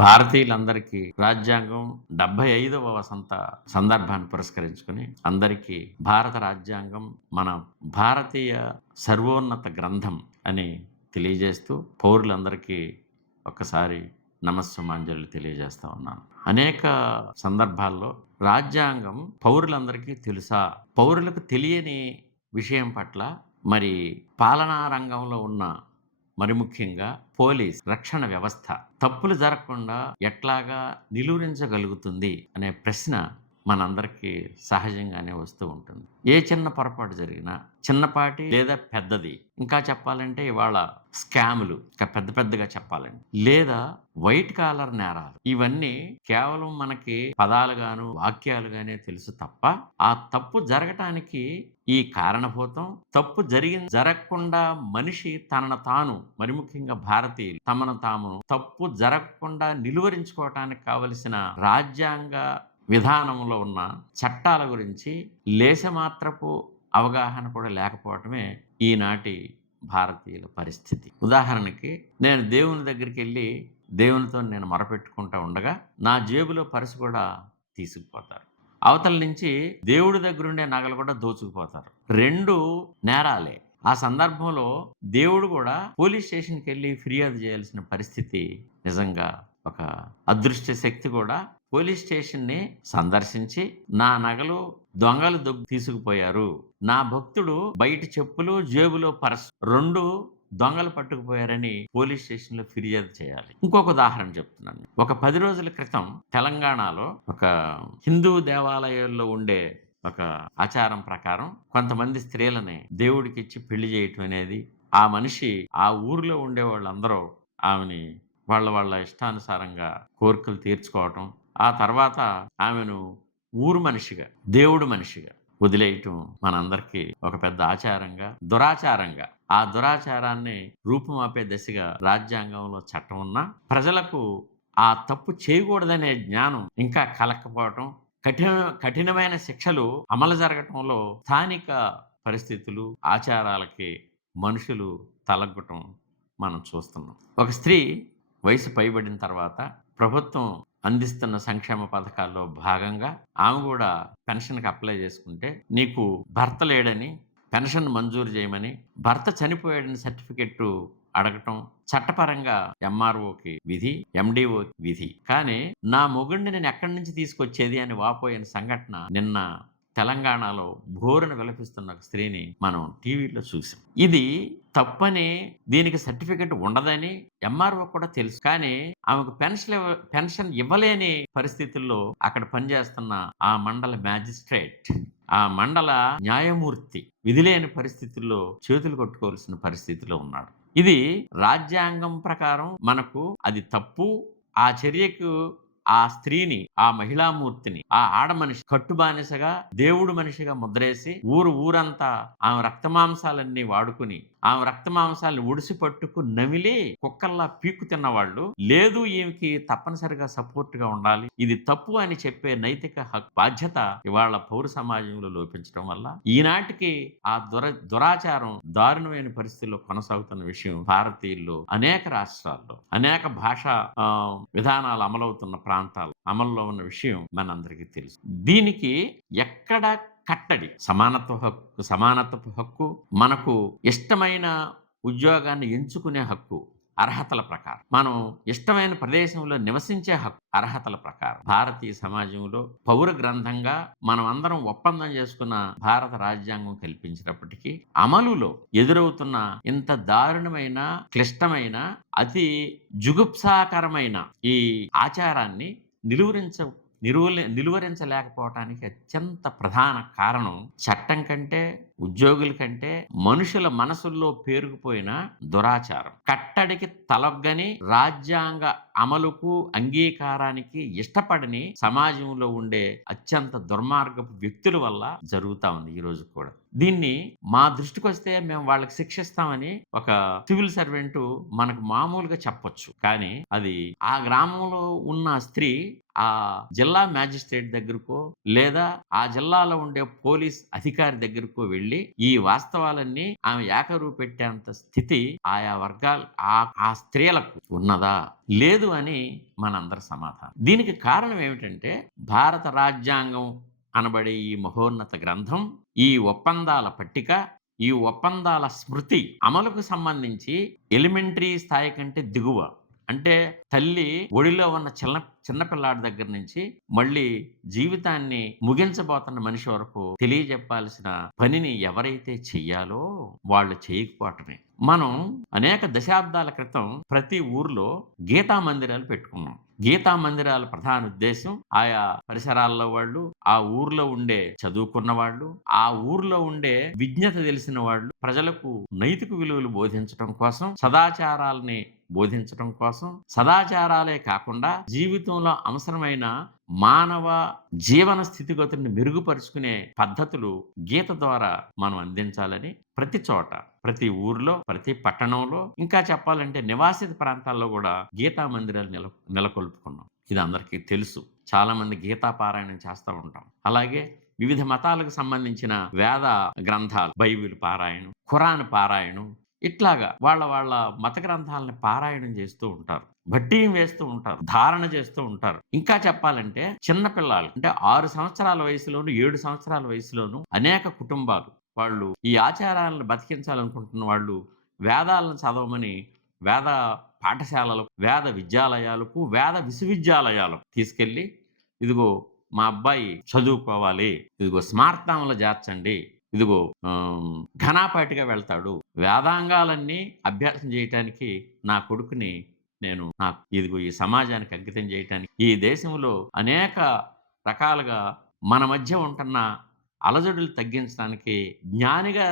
భారతీయులందరికీ రాజ్యాంగం 75వ వసంత సందర్భాన్ని పురస్కరించుకుని అందరికీ భారత రాజ్యాంగం మన భారతీయ సర్వోన్నత గ్రంథం అని తెలియజేస్తూ పౌరులందరికీ ఒక్కసారి నమస్సుమాంజలి తెలియజేస్తా ఉన్నాను. అనేక సందర్భాల్లో రాజ్యాంగం పౌరులందరికీ తెలుసా? పౌరులకు తెలియని విషయం పట్ల మరి పాలనా రంగంలో ఉన్న మరి ముఖ్యంగా పోలీస్ రక్షణ వ్యవస్థ తప్పులు జరగకుండా ఎట్లాగా నిలువరించగలుగుతుంది అనే ప్రశ్న మనందరికీ సహజంగానే వస్తూ ఉంటుంది. ఏ చిన్న పొరపాటు జరిగినా చిన్నపాటి లేదా పెద్దది, ఇంకా చెప్పాలంటే ఇవాళ స్కాములు, ఇంకా పెద్దగా చెప్పాలండి, లేదా వైట్ కాలర్ నేరాలు, ఇవన్నీ కేవలం మనకి పదాలుగాను వాక్యాలుగానే తెలుసు తప్ప ఆ తప్పు జరగటానికి ఈ కారణభూతం తప్పు జరగకుండా మనిషి తనను తాను, మరి ముఖ్యంగా భారతీయులు తమను తాము తప్పు జరగకుండా నిలువరించుకోవటానికి కావలసిన రాజ్యాంగ విధానంలో ఉన్న చట్టాల గురించి లేశమాత్రపు అవగాహన కూడా లేకపోవటమే ఈనాటి భారతీయుల పరిస్థితి. ఉదాహరణకి నేను దేవుని దగ్గరికి వెళ్ళి దేవునితో నేను మొరపెట్టుకుంటూ ఉండగా నా జేబులో పర్సు కూడా తీసుకుపోతారు. అవతల నుంచి దేవుడి దగ్గరుండే నగలు కూడా దోచుకుపోతారు. 2 నేరాలే. ఆ సందర్భంలో దేవుడు కూడా పోలీస్ స్టేషన్కి వెళ్ళి ఫిర్యాదు చేయాల్సిన పరిస్థితి నిజంగా ఒక అదృష్ట శక్తి కూడా పోలీస్ స్టేషన్ని సందర్శించి నా నగలు దొంగలు తీసుకుపోయారు, నా భక్తుడు బయట చెప్పులు జేబులో పర్స్ 2 దొంగలు పట్టుకుపోయారని పోలీస్ స్టేషన్లో ఫిర్యాదు చేయాలి. ఇంకొక ఉదాహరణ చెప్తున్నాను. ఒక 10 రోజుల క్రితం తెలంగాణలో ఒక హిందూ దేవాలయాల్లో ఉండే ఒక ఆచారం ప్రకారం కొంతమంది స్త్రీలని దేవుడికిచ్చి పెళ్లి చేయటం అనేది, ఆ మనిషి ఆ ఊరిలో ఉండే వాళ్ళందరూ ఆమెని వాళ్ళ ఇష్టానుసారంగా కోరికలు తీర్చుకోవటం, ఆ తర్వాత ఆమెను ఊరు మనిషిగా దేవుడు మనిషిగా వదిలేయటం మనందరికీ ఒక పెద్ద ఆచారంగా దురాచారంగా, ఆ దురాచారాన్ని రూపుమాపే దశగా రాజ్యాంగంలో చట్టం ఉన్నా ప్రజలకు ఆ తప్పు చేయకూడదనే జ్ఞానం ఇంకా కలక్కపోవటం, కఠినమైన శిక్షలు అమలు జరగటంలో స్థానిక పరిస్థితులు ఆచారాలకి మనుషులు తలగ్గటం మనం చూస్తున్నాం. ఒక స్త్రీ వయసు పైబడిన తర్వాత ప్రభుత్వం అందిస్తున్న సంక్షేమ పథకాల్లో భాగంగా ఆమె కూడా పెన్షన్కి అప్లై చేసుకుంటే నీకు భర్త లేడని పెన్షన్ మంజూరు చేయమని, భర్త చనిపోయాడని సర్టిఫికెట్ అడగటం చట్టపరంగా ఎంఆర్ఓకి విధి, ఎండిఓకి విధి. కానీ నా మొగుడిని నేను ఎక్కడి నుంచి తీసుకొచ్చేది అని వాపోయిన సంఘటన నిన్న తెలంగాణలో భోరున విలపిస్తున్న ఒక స్త్రీని మనం టీవీలో చూసాం. ఇది తప్పని, దీనికి సర్టిఫికెట్ ఉండదని ఎంఆర్ఓ కూడా తెలుసు. కానీ ఆమెకు పెన్షన్ ఇవ్వలేని పరిస్థితుల్లో అక్కడ పనిచేస్తున్న ఆ మండల మ్యాజిస్ట్రేట్, ఆ మండల న్యాయమూర్తి విధిలేని పరిస్థితుల్లో చేతులు కొట్టుకోవాల్సిన పరిస్థితిలో ఉన్నాడు. ఇది రాజ్యాంగం ప్రకారం మనకు అది తప్పు. ఆ చర్యకు ఆ స్త్రీని, ఆ మహిళామూర్తిని, ఆ ఆడమనిషి కట్టుబానిసగా దేవుడు మనిషిగా ముద్రేసి ఊరంతా ఆమె రక్తమాంసాలన్నీ వాడుకుని ఆమె రక్తమాంసాలను ఒడిసి పట్టుకు నమిలి కుక్కల్లా పీక్కు తిన్నవాళ్ళు, లేదు ఈమెకి తప్పనిసరిగా సపోర్ట్ గా ఉండాలి, ఇది తప్పు అని చెప్పే నైతిక బాధ్యత ఇవాళ పౌర సమాజంలో లోపించడం వల్ల ఈనాటికి ఆ దురాచారం దారుణమైన పరిస్థితుల్లో కొనసాగుతున్న విషయం భారతీయుల్లో అనేక రాష్ట్రాల్లో అనేక భాషా విధానాలు అమలవుతున్న ప్రాంతాలు అమల్లో ఉన్న విషయం మనందరికీ తెలుసు. దీనికి ఎక్కడ కట్టడి సమానత్వపు హక్కు, మనకు ఇష్టమైన ఉద్యోగాన్ని ఎంచుకునే హక్కు అర్హతల ప్రకారం, మనం ఇష్టమైన ప్రదేశంలో నివసించే హక్కు అర్హతల ప్రకారం భారతీయ సమాజంలో పౌర గ్రంథంగా మనం అందరం ఒప్పందం చేసుకున్న భారత రాజ్యాంగం కల్పించినప్పటికీ అమలులో ఎదురవుతున్న ఇంత దారుణమైన, క్లిష్టమైన, అతి జుగుప్సాకరమైన ఈ ఆచారాన్ని నిలువరించలేకపోవటానికి అత్యంత ప్రధాన కారణం చట్టం కంటే, ఉద్యోగుల కంటే మనుషుల మనసుల్లో పేరుకుపోయిన దురాచారం. కట్టడికి తలొగ్గని, రాజ్యాంగ అమలుకు అంగీకారానికి ఇష్టపడని సమాజంలో ఉండే అత్యంత దుర్మార్గపు వ్యక్తుల వల్ల జరుగుతా ఉంది ఈ రోజు కూడా. దీన్ని మా దృష్టికి వస్తే మేము వాళ్ళకి శిక్షిస్తామని ఒక సివిల్ సర్వెంట్ మనకు మామూలుగా చెప్పొచ్చు. కానీ అది ఆ గ్రామంలో ఉన్న స్త్రీ ఆ జిల్లా మ్యాజిస్ట్రేట్ దగ్గరకో లేదా ఆ జిల్లాలో ఉండే పోలీస్ అధికారి దగ్గరకో వెళ్ళి ఈ వాస్తవాలన్నీ ఆమె ఏకరువు పెట్టేంత స్థితి ఆయా వర్గాలు ఆ స్త్రీలకు ఉన్నదా? లేదు అని మనందరి సమాధానం. దీనికి కారణం ఏమిటంటే భారత రాజ్యాంగం అనబడే ఈ మహోన్నత గ్రంథం, ఈ ఒప్పందాల పట్టిక, ఈ ఒప్పందాల స్మృతి అమలుకు సంబంధించి ఎలిమెంటరీ స్థాయి కంటే దిగువ. అంటే తల్లి ఒడిలో ఉన్న చిన్న పిల్లాడి దగ్గర నుంచి మళ్ళీ జీవితాన్ని ముగించబోతున్న మనిషి వరకు తెలియజెప్పాల్సిన పనిని ఎవరైతే చెయ్యాలో వాళ్ళు చేయకపోవటమే. మనం అనేక దశాబ్దాల క్రితం ప్రతి ఊర్లో గీతా మందిరాలు పెట్టుకున్నాం. గీతా మందిరాల ప్రధాన ఉద్దేశం ఆయా పరిసరాల్లో వాళ్ళు, ఆ ఊర్లో ఉండే చదువుకున్న వాళ్ళు, ఆ ఊర్లో ఉండే విజ్ఞత తెలిసిన వాళ్ళు ప్రజలకు నైతిక విలువలు బోధించడం కోసం, సదాచారాల్ని బోధించడం కోసం, సదాచారాలే కాకుండా జీవితంలో అవసరమైన మానవ జీవన స్థితిగతుల్ని మెరుగుపరుచుకునే పద్ధతులు గీత ద్వారా మనం అందించాలని ప్రతి చోట, ప్రతి ఊర్లో, ప్రతి పట్టణంలో, ఇంకా చెప్పాలంటే నివాసిత ప్రాంతాల్లో కూడా గీతా మందిరాలు నెలకొల్పుకున్నాం. ఇది అందరికీ తెలుసు. చాలా మంది గీతా పారాయణం చేస్తూ ఉంటాం. అలాగే వివిధ మతాలకు సంబంధించిన వేద గ్రంథాలు, బైబిల్ పారాయణం, ఖురాన్ పారాయణం, ఇట్లాగా వాళ్ళ మత గ్రంథాలను పారాయణం చేస్తూ ఉంటారు. భట్టీం వేస్తూ ఉంటారు, ధారణ చేస్తూ ఉంటారు. ఇంకా చెప్పాలంటే చిన్న పిల్లలు అంటే 6 సంవత్సరాల వయసులోను, 7 సంవత్సరాల వయసులోను అనేక కుటుంబాలు వాళ్ళు ఈ ఆచారాలను బతికించాలనుకుంటున్న వాళ్ళు వేదాలను చదవమని వేద పాఠశాలలకు, వేద విద్యాలయాలకు, వేద విశ్వవిద్యాలయాలకు తీసుకెళ్ళి, ఇదిగో మా అబ్బాయి చదువుకోవాలి, ఇదిగో స్మార్తాంలో చేర్చండి, ఇదిగో ఘనాపాటిగా వెళ్తాడు, వేదాంగాలన్నీ అభ్యాసం చేయటానికి నా కొడుకుని నేను ఇదిగో ఈ సమాజానికి అంకితం చేయటానికి, ఈ దేశంలో అనేక రకాలుగా మన మధ్య ఉంటున్న అలజడులు తగ్గించడానికి, జ్ఞానిగా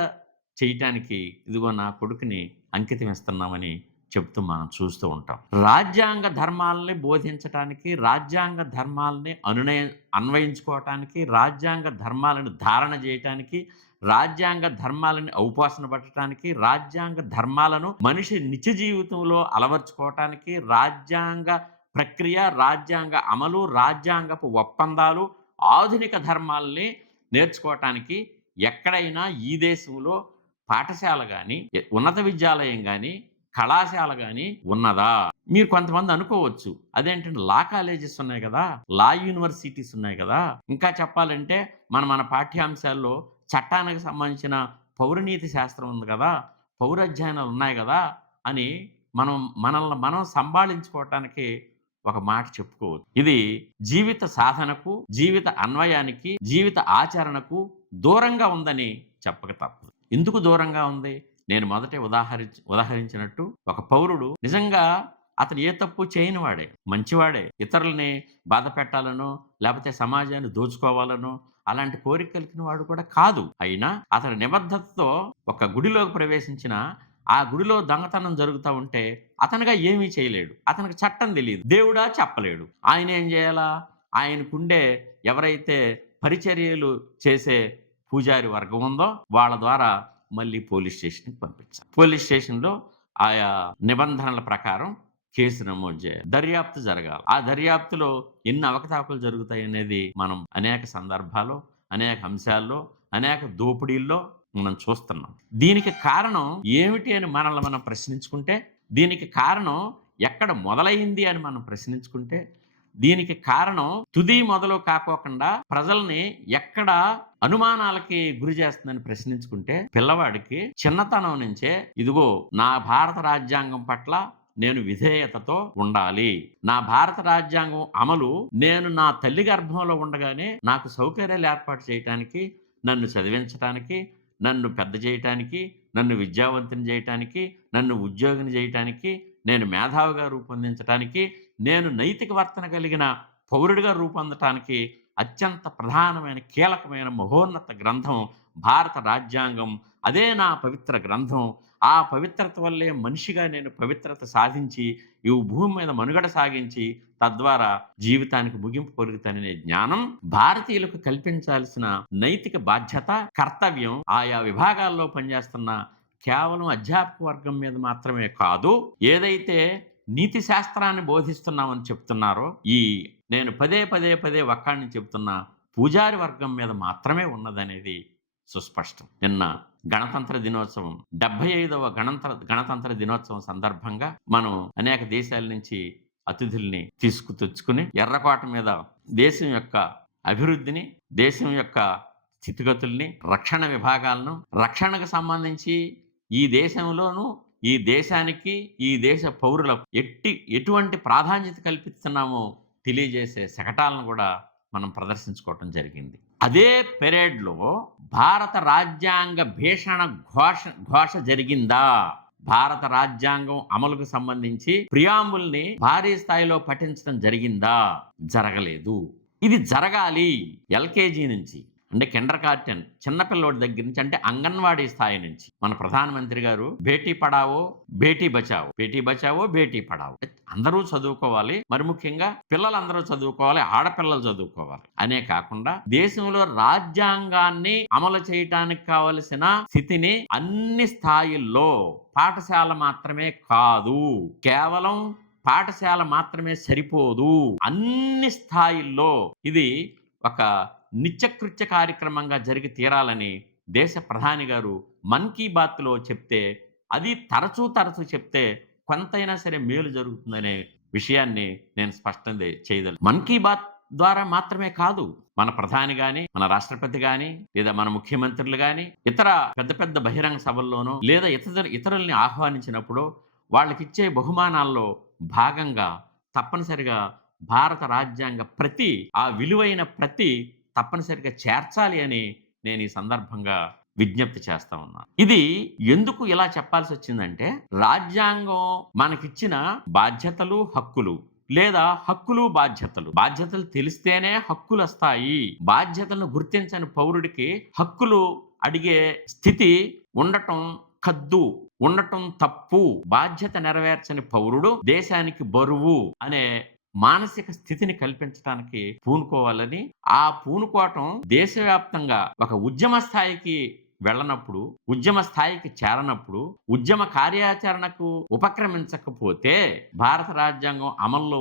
చేయటానికి ఇదిగో నా కొడుకుని అంకితం ఇస్తున్నామని చెప్తూ మనం చూస్తూ ఉంటాం. రాజ్యాంగ ధర్మాలని బోధించటానికి, రాజ్యాంగ ధర్మాలని అన్వయించుకోవటానికి, రాజ్యాంగ ధర్మాలను ధారణ చేయటానికి, రాజ్యాంగ ధర్మాలను ఔపాసన పట్టడానికి, రాజ్యాంగ ధర్మాలను మనిషి నిత్య జీవితంలో అలవర్చుకోవటానికి, రాజ్యాంగ ప్రక్రియ, రాజ్యాంగ అమలు, రాజ్యాంగపు ఒప్పందాలు, ఆధునిక ధర్మాలని నేర్చుకోవటానికి ఎక్కడైనా ఈ దేశంలో పాఠశాల కానీ, ఉన్నత విద్యాలయం కానీ, కళాశాల కానీ ఉన్నదా? మీరు కొంతమంది అనుకోవచ్చు, అదేంటంటే లా కాలేజెస్ ఉన్నాయి కదా, లా యూనివర్సిటీస్ ఉన్నాయి కదా, ఇంకా చెప్పాలంటే మన పాఠ్యాంశాల్లో చట్టానికి సంబంధించిన పౌరనీతి శాస్త్రం ఉంది కదా, పౌరాధ్యయనాలు ఉన్నాయి కదా అని మనల్ని సంభాళించుకోవటానికి ఒక మాట చెప్పుకోవచ్చు. ఇది జీవిత సాధనకు, జీవిత అన్వయానికి, జీవిత ఆచరణకు దూరంగా ఉందని చెప్పక తప్పదు. ఎందుకు దూరంగా ఉంది? నేను మొదటే ఉదాహరించినట్టు ఒక పౌరుడు నిజంగా అతను ఏ తప్పు చేయని వాడే, మంచివాడే, ఇతరులని బాధ పెట్టాలనో లేకపోతే సమాజాన్ని దోచుకోవాలనో అలాంటి కోరిక కలిగిన వాడు కూడా కాదు. అయినా అతని నిబద్ధతతో ఒక గుడిలోకి ప్రవేశించిన, ఆ గుడిలో దొంగతనం జరుగుతూ ఉంటే అతనుగా ఏమీ చేయలేడు. అతనికి చట్టం తెలియదు, దేవుడా చెప్పలేడు. ఆయన ఏం చేయాలా? ఆయనకుండే ఎవరైతే పరిచర్యలు చేసే పూజారి వర్గం ఉందో వాళ్ళ ద్వారా మళ్ళీ పోలీస్ స్టేషన్కి పంపించాలి. పోలీస్ స్టేషన్లో ఆయా నిబంధనల ప్రకారం కేసు నమోదు చేయాలి, దర్యాప్తు జరగాలి. ఆ దర్యాప్తులో ఎన్ని అవకతవకలు జరుగుతాయి అనేది మనం అనేక సందర్భాల్లో, అనేక అంశాల్లో, అనేక దోపిడీల్లో మనం చూస్తున్నాం. దీనికి కారణం ఏమిటి అని మనల్ని మనం ప్రశ్నించుకుంటే, దీనికి కారణం ఎక్కడ మొదలైంది అని మనం ప్రశ్నించుకుంటే, దీనికి కారణం తుది మొదలు కాకోకుండా ప్రజల్ని ఎక్కడ అనుమానాలకి గురి చేస్తుందని ప్రశ్నించుకుంటే, పిల్లవాడికి చిన్నతనం నుంచే ఇదిగో నా భారత రాజ్యాంగం పట్ల నేను విధేయతతో ఉండాలి, నా భారత రాజ్యాంగం అమలు నేను నా తల్లి గర్భంలో ఉండగానే నాకు సౌకర్యాలు ఏర్పాటు చేయటానికి, నన్ను చదివించటానికి, నన్ను పెద్ద చేయటానికి, నన్ను విద్యావంతుని చేయటానికి, నన్ను ఉద్యోగిని చేయటానికి, నేను మేధావిగా రూపొందించటానికి, నేను నైతిక వర్తన కలిగిన పౌరుడిగా రూపొందటానికి అత్యంత ప్రధానమైన, కీలకమైన మహోన్నత గ్రంథం భారత రాజ్యాంగం. అదే నా పవిత్ర గ్రంథం. ఆ పవిత్రత వల్లే మనిషిగా నేను పవిత్రత సాధించి ఈ భూమి మీద మనుగడ సాగించి తద్వారా జీవితానికి ముగింపు పలుకుతాననే జ్ఞానం భారతీయులకు కల్పించాల్సిన నైతిక బాధ్యత, కర్తవ్యం ఆయా విభాగాల్లో పనిచేస్తున్న కేవలం అధ్యాపక వర్గం మీద మాత్రమే కాదు, ఏదైతే నీతి శాస్త్రాన్ని బోధిస్తున్నామని చెప్తున్నారో ఈ నేను పదే ఒక్కడిని చెప్తున్న పూజారి వర్గం మీద మాత్రమే ఉన్నదనేది సుస్పష్టం. నిన్న గణతంత్ర దినోత్సవం 75వ గణతంత్ర దినోత్సవం సందర్భంగా మనం అనేక దేశాల నుంచి అతిథుల్ని తెచ్చుకుని ఎర్రకోట మీద దేశం యొక్క అభివృద్ధిని, దేశం యొక్క స్థితిగతుల్ని, రక్షణ విభాగాలను, రక్షణకు సంబంధించి ఈ దేశంలోనూ ఈ దేశానికి, ఈ దేశ పౌరులకు ఎటువంటి ప్రాధాన్యత కల్పిస్తున్నామో తెలియజేసే శకటాలను కూడా మనం ప్రదర్శించుకోవటం జరిగింది. అదే పెరేడ్లో భారత రాజ్యాంగ భీషణ ఘోష జరిగిందా? భారత రాజ్యాంగం అమలుకు సంబంధించి ప్రియాంబుల్ని భారీ స్థాయిలో పఠించడం జరిగిందా? జరగలేదు. ఇది జరగాలి. ఎల్కేజీ నుంచి అంటే కిండర్ గార్టెన్ చిన్నపిల్లోడి దగ్గర నుంచి, అంటే అంగన్వాడీ స్థాయి నుంచి మన ప్రధానమంత్రి గారు బేటీ పడావో బేటీ బచావో, బేటీ బచావో బేటీ పడావో, అందరూ చదువుకోవాలి, మరి ముఖ్యంగా పిల్లలందరూ చదువుకోవాలి, ఆడపిల్లలు చదువుకోవాలి అనే కాకుండా దేశంలో రాజ్యాంగాన్ని అమలు చేయటానికి కావలసిన స్థితిని అన్ని స్థాయిల్లో, పాఠశాల మాత్రమే కాదు, కేవలం పాఠశాల మాత్రమే సరిపోదు, అన్ని స్థాయిల్లో ఇది ఒక నిత్యకృత్య కార్యక్రమంగా జరిగి తీరాలని దేశ ప్రధాని గారు మన్ కీ బాత్లో చెప్తే, అది తరచూ చెప్తే కొంతైనా సరే మేలు జరుగుతుందనే విషయాన్ని నేను స్పష్టం చేయగలను. మన్ కీ బాత్ ద్వారా మాత్రమే కాదు, మన ప్రధాని గాని, మన రాష్ట్రపతి గాని, లేదా మన ముఖ్యమంత్రులు గాని ఇతర పెద్ద పెద్ద బహిరంగ సభల్లోనూ లేదా ఇతరుల్ని ఆహ్వానించినప్పుడు వాళ్ళకిచ్చే బహుమానాల్లో భాగంగా తప్పనిసరిగా భారత రాజ్యాంగ ఆ విలువైన తప్పనిసరిగా చేర్చాలి అని నేను ఈ సందర్భంగా విజ్ఞప్తి చేస్తా ఉన్నా. ఇది ఎందుకు ఇలా చెప్పాల్సి వచ్చిందంటే, రాజ్యాంగం మనకిచ్చిన బాధ్యతలు, హక్కులు, లేదా హక్కులు బాధ్యతలు తెలిస్తేనే హక్కులు వస్తాయి. బాధ్యతలను గుర్తించని పౌరుడికి హక్కులు అడిగే స్థితి ఉండటం ఉండటం తప్పు. బాధ్యత నెరవేర్చని పౌరుడు దేశానికి బరువు అనే మానసిక స్థితిని కల్పించడానికి పూనుకోవాలని, ఆ పూనుకోవటం దేశవ్యాప్తంగా ఒక ఉద్యమ స్థాయికి వెళ్ళనప్పుడు, ఉద్యమ స్థాయికి చేరనప్పుడు, ఉద్యమ కార్యాచరణకు ఉపక్రమించకపోతే భారత రాజ్యాంగం అమల్లో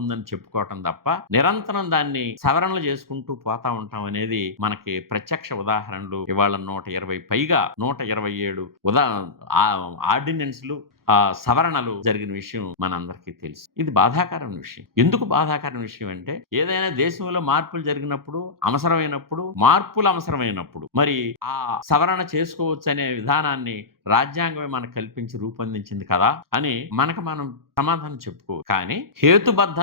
ఉందని చెప్పుకోవటం తప్ప నిరంతరం దాన్ని సవరణలు చేసుకుంటూ పోతా ఉంటాం అనేది మనకి ప్రత్యక్ష ఉదాహరణలు ఇవాళ 120 పైగా 127 ఆర్డినెన్స్లు, సవరణలు జరిగిన విషయం మనందరికీ తెలుసు. ఇది బాధాకరమైన విషయం. ఎందుకు బాధాకరమైన విషయం అంటే, ఏదైనా దేశంలో మార్పులు జరిగినప్పుడు, మార్పులు అవసరమైనప్పుడు మరి ఆ సవరణ చేసుకోవచ్చు అనే విధానాన్ని రాజ్యాంగమే మనకు కల్పించి రూపొందించింది కదా అని మనం సమాధానం చెప్పుకో. కానీ హేతుబద్ధ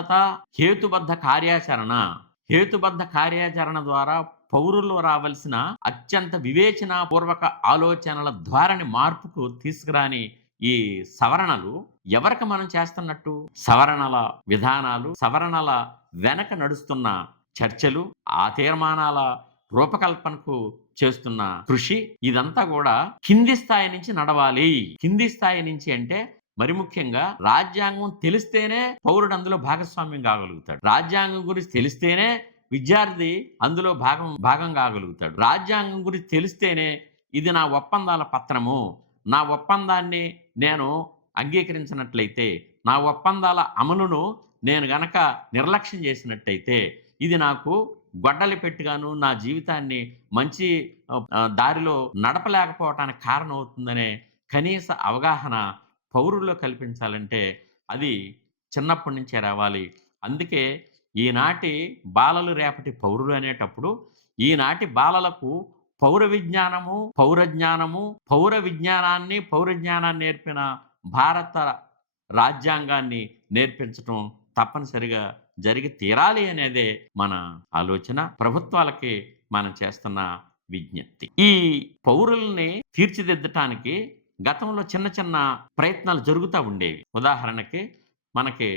కార్యాచరణ ద్వారా పౌరుల్లో రావాల్సిన అత్యంత వివేచనాపూర్వక ఆలోచనల ద్వారాని మార్పుకు తీసుకురాని ఈ సవరణలు ఎవరికి మనం చేస్తున్నట్టు? సవరణల విధానాలు, సవరణల వెనక నడుస్తున్న చర్చలు, ఆ తీర్మానాల రూపకల్పనకు చేస్తున్న కృషి, ఇదంతా కూడా కింది స్థాయి నుంచి నడవాలి. కింది స్థాయి నుంచి అంటే మరి ముఖ్యంగా రాజ్యాంగం తెలిస్తేనే పౌరుడు అందులో భాగస్వామ్యం కాగలుగుతాడు. రాజ్యాంగం గురించి తెలిస్తేనే విద్యార్థి అందులో భాగం కాగలుగుతాడు. రాజ్యాంగం గురించి తెలిస్తేనే ఇది నా ఒప్పందాల పత్రము, నా ఒప్పందాన్ని నేను అంగీకరించినట్లయితే, నా ఒప్పందాల అమలును నేను గనక నిర్లక్ష్యం చేసినట్టయితే, ఇది నాకు గొడ్డలి పెట్టిగాను నా జీవితాన్ని మంచి దారిలో నడపలేకపోవటానికి కారణం అవుతుందనే కనీస అవగాహన పౌరుల్లో కల్పించాలంటే అది చిన్నప్పటి నుంచే రావాలి. అందుకే ఈనాటి బాలలు రేపటి పౌరులు అనేటప్పుడు, ఈనాటి బాలలకు పౌర విజ్ఞానాన్ని నేర్పిన భారత రాజ్యాంగాన్ని నేర్పించటం తప్పనిసరిగా జరిగి తీరాలి అనేదే మన ఆలోచన. ప్రభుత్వాలకి మనం చేస్తున్న విజ్ఞప్తి. ఈ పౌరుల్ని తీర్చిదిద్దటానికి గతంలో చిన్న చిన్న ప్రయత్నాలు జరుగుతూ ఉండేవి. ఉదాహరణకి మనకి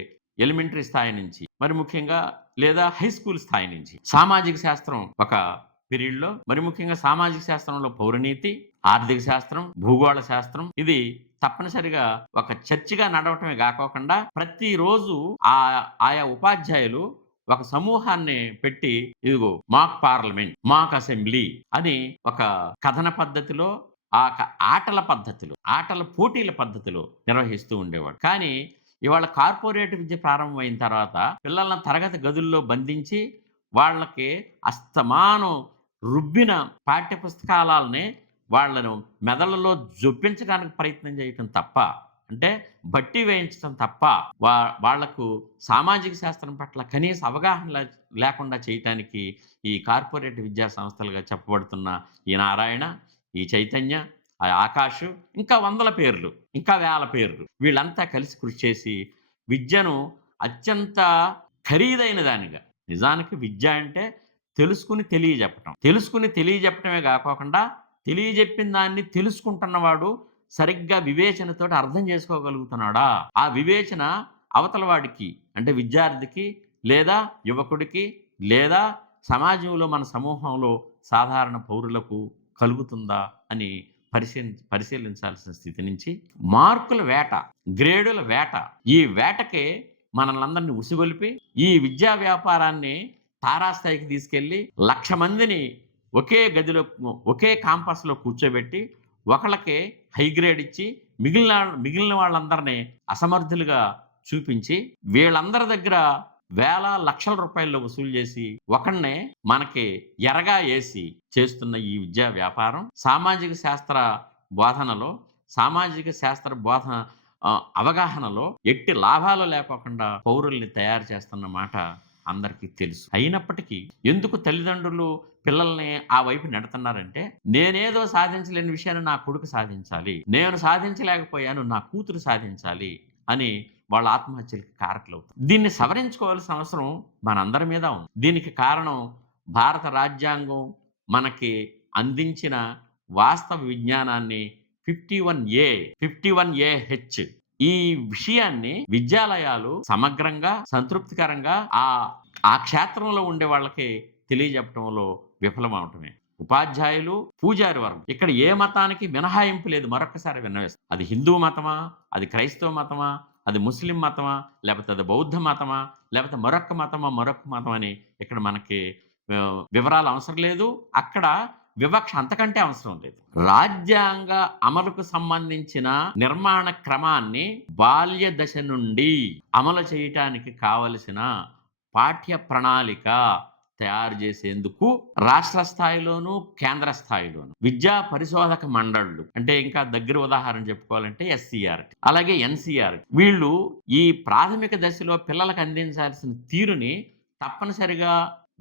ఎలిమెంటరీ స్థాయి నుంచి, మరి ముఖ్యంగా లేదా హై స్కూల్ స్థాయి నుంచి సామాజిక శాస్త్రం ఒక పీరియడ్లో, మరి ముఖ్యంగా సామాజిక శాస్త్రంలో పౌరనీతి, ఆర్థిక శాస్త్రం, భూగోళ శాస్త్రం, ఇది తప్పనిసరిగా ఒక చర్చగా నడవటమే కాకోకుండా ప్రతిరోజు ఆయా ఉపాధ్యాయులు ఒక సమూహాన్ని పెట్టి, ఇదిగో మాక్ పార్లమెంట్, మాక్ అసెంబ్లీ అని ఒక కథన పద్ధతిలో, ఆటల పోటీల పద్ధతిలో నిర్వహిస్తూ ఉండేవాడు. కానీ ఇవాళ కార్పొరేట్ విద్య ప్రారంభమైన తర్వాత పిల్లలను తరగతి గదుల్లో బంధించి వాళ్ళకి అస్తమానం రుబ్బిన పాఠ్య పుస్తకాలని వాళ్ళను మెదళ్ళలో జొప్పించడానికి ప్రయత్నం చేయటం తప్ప, అంటే బట్టి వేయించడం తప్ప, వాళ్లకు సామాజిక శాస్త్రం పట్ల కనీస అవగాహన లేకుండా చేయటానికి ఈ కార్పొరేట్ విద్యా సంస్థలుగా చెప్పబడుతున్న ఈ నారాయణ, ఈ చైతన్య, ఆ ఆకాష్, ఇంకా వందల పేర్లు, ఇంకా వేల పేర్లు, వీళ్ళంతా కలిసి కృషి చేసి విద్యను అత్యంత ఖరీదైన దానిగా, నిజానికి విద్య అంటే తెలుసుకుని తెలియజెప్పటం. తెలుసుకుని తెలియజెప్పటమే కాకోకుండా తెలియజెప్పిన దాన్ని తెలుసుకుంటున్నవాడు సరిగ్గా వివేచనతోటి అర్థం చేసుకోగలుగుతున్నాడా? ఆ వివేచన అవతల వాడికి, అంటే విద్యార్థికి లేదా యువకుడికి లేదా సమాజంలో మన సమూహంలో సాధారణ పౌరులకు కలుగుతుందా అని పరిశీలించాల్సిన స్థితి నుంచి మార్కుల వేట, గ్రేడుల వేట, ఈ వేటకే మనల్నందరినీ ఉసిగొలిపి ఈ విద్యా వ్యాపారాన్ని తారాస్థాయికి తీసుకెళ్ళి 1,00,000 మందిని ఒకే గదిలో, ఒకే కాంపస్‌లో కూర్చోబెట్టి ఒకళ్ళకే హై గ్రేడ్ ఇచ్చి మిగిలిన వాళ్ళందరినీ అసమర్థులుగా చూపించి వీళ్ళందరి దగ్గర వేల లక్షల రూపాయల్లో వసూలు చేసి ఒకడినే మనకి ఎరగా వేసి చేస్తున్న ఈ విద్యా వ్యాపారం సామాజిక శాస్త్ర బోధనలో, సామాజిక శాస్త్ర బోధన అవగాహనలో ఎట్టి లాభాలు లేకోకుండా పౌరుల్ని తయారు చేస్తున్న మాట అందరికీ తెలుసు. అయినప్పటికీ ఎందుకు తల్లిదండ్రులు పిల్లల్ని ఆ వైపు నెడుతున్నారంటే, నేనేదో సాధించలేని విషయాన్ని నా కొడుకు సాధించాలి, నేను సాధించలేకపోయాను నా కూతురు సాధించాలి అని వాళ్ళ ఆత్మహత్యలకు కారకులవుతారు. దీన్ని సవరించుకోవాల్సిన అవసరం మనందరి మీద ఉంది. దీనికి కారణం భారత రాజ్యాంగం మనకి అందించిన వాస్తవ విజ్ఞానాన్ని 51A, 51AH ఈ విషయాన్ని విద్యాలయాలు సమగ్రంగా, సంతృప్తికరంగా ఆ క్షేత్రంలో ఉండే వాళ్ళకి తెలియజెప్పడంలో విఫలమవటమే. ఉపాధ్యాయులు, పూజారి వర్గం, ఇక్కడ ఏ మతానికి మినహాయింపు లేదు. మరొకసారి విన్నవిస్తాం. అది హిందూ మతమా, అది క్రైస్తవ మతమా, అది ముస్లిం మతమా, లేకపోతే అది బౌద్ధ మతమా, లేకపోతే మరొక మతం అని ఇక్కడ మనకి వివరాలు అవసరం లేదు. అక్కడ వివక్ష అంతకంటే అవసరం లేదు. రాజ్యాంగ అమలుకు సంబంధించిన నిర్మాణ క్రమాన్ని బాల్య దశ నుండి అమలు చేయటానికి కావలసిన పాఠ్య ప్రణాళిక తయారు చేసేందుకు రాష్ట్ర స్థాయిలోను, కేంద్ర స్థాయిలోను విద్యా పరిశోధక మండళ్లు, అంటే ఇంకా దగ్గర ఉదాహరణ చెప్పుకోవాలంటే SCERT, అలాగే NCERT, వీళ్ళు ఈ ప్రాథమిక దశలో పిల్లలకు అందించాల్సిన తీరుని తప్పనిసరిగా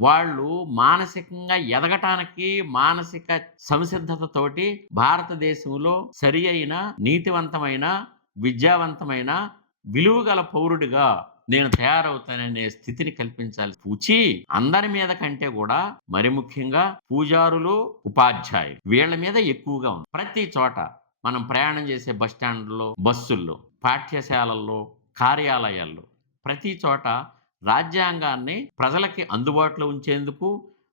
వాళ్ళు మానసికంగా ఎదగటానికి, మానసిక సంసిద్ధతతోటి భారతదేశంలో సరి అయిన, నీతివంతమైన, విద్యావంతమైన, విలువగల పౌరుడిగా నేను తయారవుతాననే స్థితిని కల్పించాలి. పూచి అందరి మీద కంటే కూడా మరి ముఖ్యంగా పూజారులు, ఉపాధ్యాయులు, వీళ్ళ మీద ఎక్కువగా ఉంది. ప్రతి చోట మనం ప్రయాణం చేసే బస్ స్టాండ్లో, బస్సుల్లో, పాఠ్యశాలల్లో, కార్యాలయాల్లో, ప్రతి చోట రాజ్యాంగాన్ని ప్రజలకి అందుబాటులో ఉంచేందుకు,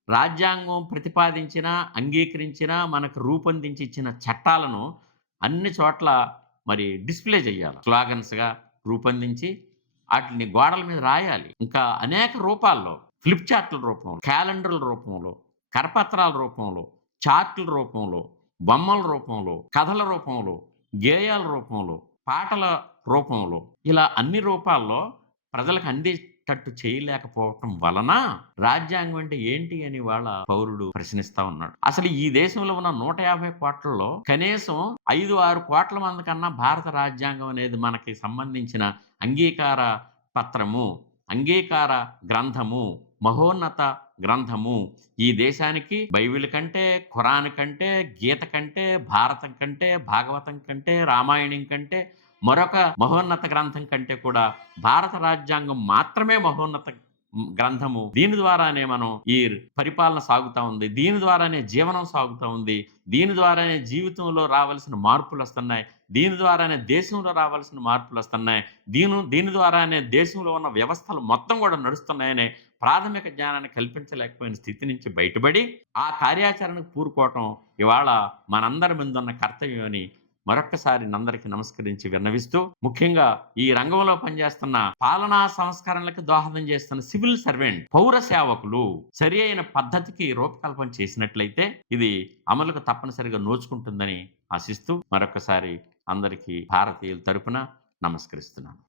రాజ్యాంగం ప్రతిపాదించిన, అంగీకరించిన, మనకు రూపొందించి ఇచ్చిన చట్టాలను అన్ని చోట్ల మరి డిస్ప్లే చేయాలి. స్లోగన్స్గా రూపొందించి వాటిని గోడల మీద రాయాలి. ఇంకా అనేక రూపాల్లో, ఫ్లిప్ చార్ట్ల రూపంలో, క్యాలెండర్ల రూపంలో, కరపత్రాల రూపంలో, చార్ట్ల రూపంలో, బొమ్మల రూపంలో, కథల రూపంలో, గేయాల రూపంలో, పాటల రూపంలో, ఇలా అన్ని రూపాల్లో ప్రజలకు అందేటట్టు చేయలేకపోవటం వలన రాజ్యాంగం అంటే ఏంటి అని వాళ్ళ పౌరుడు ప్రశ్నిస్తా ఉన్నాడు. అసలు ఈ దేశంలో ఉన్న 150 కోట్లలో కనీసం 5-6 కోట్ల మంది కన్నా భారత రాజ్యాంగం అనేది మనకి సంబంధించిన అంగీకార పత్రము, అంగీకార గ్రంథము, మహోన్నత గ్రంథము. ఈ దేశానికి బైబిల్ కంటే, ఖురాన్ కంటే, గీత కంటే, భారతం కంటే, భాగవతం కంటే, రామాయణం కంటే, మరొక మహోన్నత గ్రంథం కంటే కూడా భారత రాజ్యాంగం మాత్రమే మహోన్నత గ్రంథము. దీని ద్వారానే మనం ఈ పరిపాలన సాగుతూ ఉంది, దీని ద్వారానే జీవనం సాగుతూ ఉంది, దీని ద్వారానే జీవితంలో రావాల్సిన మార్పులు వస్తున్నాయి, దీని ద్వారానే దేశంలో రావాల్సిన మార్పులు వస్తున్నాయి, దీని ద్వారానే దేశంలో ఉన్న వ్యవస్థలు మొత్తం కూడా నడుస్తున్నాయనే ప్రాథమిక జ్ఞానాన్ని కల్పించలేకపోయిన స్థితి నుంచి బయటపడి ఆ కార్యాచరణకు పూరుకోవటం ఇవాళ మనందరి మీద ఉన్న కర్తవ్యం అని మరొక్కసారి అందరికీ నమస్కరించి విన్నవిస్తూ, ముఖ్యంగా ఈ రంగంలో పనిచేస్తున్న పాలనా సంస్కరణలకు దోహదం చేస్తున్న సివిల్ సర్వెంట్, పౌర సేవకులు సరి అయిన పద్ధతికి రూపకల్పన చేసినట్లయితే ఇది అమలుకు తప్పనిసరిగా నోచుకుంటుందని ఆశిస్తూ మరొకసారి అందరికీ భారతీయుల తరపున నమస్కరిస్తున్నాను.